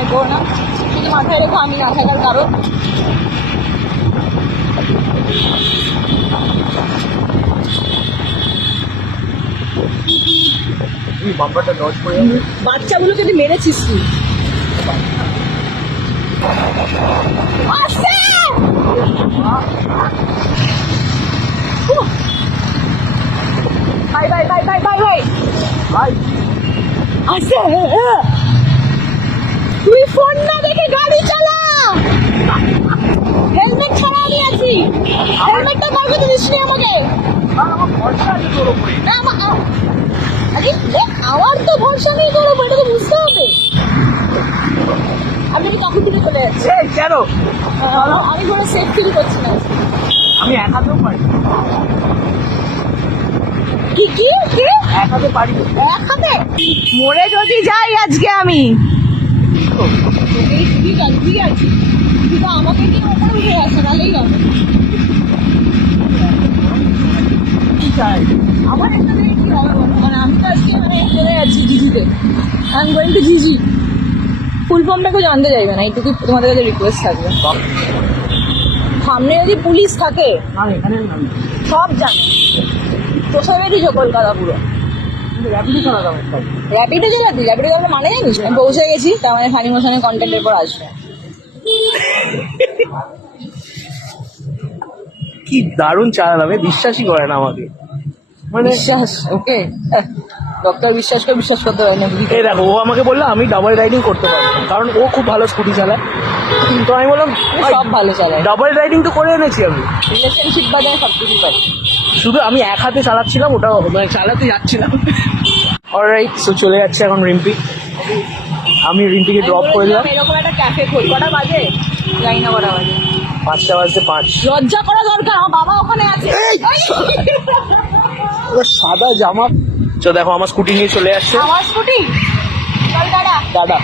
মনে করো না, শুধু মাথায় রেখো আমি না থাকার কারণ। বাম্পারটা ডজ করে বাচ্চাগুলোকে তুই মেরেছিস কি? আসছে! Bye bye bye bye bye bye ভাই আসছে। তুই ফোন না দেখে গাড়ি চালা। হেলমেট ছাড়া আমি আছি, হেলমেটটা বার করতে দিস নি আমাকে। আমার ভরসা আছে তোর উপরে। না আরে দেখ, আমার তো ভরসা নেই তোর উপর, এটা তো বুঝতে হবে। আমি কাকু থেকে চলে যাচ্ছি। কেন আমি কোনো সেফ ফিল করছি না। আমি এক হাতেও পারি, কি কি কি এক হাতে পারি। এক হাতে মরে যদি যাই আজকে আমি, ঠিক আছে ঠিক আছে, কিন্তু আমাকে কি ওপরে উঠে আসে নালেই হবে। আমার একটা দিকে কি হবে বলো? মানে আমি তো আজকে মানে চলে যাচ্ছি জিজিতে, আই এম গোয়িং টু জিজি। ফুল ফর্মটা কেউ জানতে চাইবে না, এইটুকু তোমাদের কাছে রিকোয়েস্ট থাকবে। সামনে যদি পুলিশ থাকে না এখানে নামি, সব জানে, প্রথমে বেরিয়েছো কলকাতা পুরো। র্যাপিডো চালাতাম একটা। র্যাপিডো চালাতি, র্যাপিডো চালাতে মানে জানিস? আমি পৌঁছে গেছি, তার মানে ফানি মোশনের কন্টেন্টের পর আসবে। কি দারুণ চালালাম, বিশ্বাসই করে না আমাকে। মানে বিশ্বাস ওকে, ডক্টর বিশ্বাসকে বিশ্বাস করতে পারে না। এই দেখো, ও আমাকে বললো আমি ডাবল রাইডিং করতে পারবো না, কারণ ও খুব ভালো স্কুটি চালায়। তো আমি বললাম সব ভালো চালায়, ডাবল রাইডিং তো করে এনেছি আমি, রিলেশনশিপ বাজায় সব কিছু পারে। শুধু আমি এক হাতে চালাচ্ছিলাম, ওটা মানে চালাতে যাচ্ছিলাম। অলরাইট, সো চলে যাচ্ছে এখন রিম্পি। আমি রিম্পিকে ড্রপ করে দিলাম। এরকম একটা ক্যাফে খোল, কটা বাজে জানি না, কটা বাজে, 5টা বাজতে 5। লজ্জা করা দরকার, আমার বাবা ওখানে আছে। সাদা জামা। তো দেখো আমার স্কুটি নিয়ে চলে আসছে আমার স্কুটি, চল দাদা। দাদা।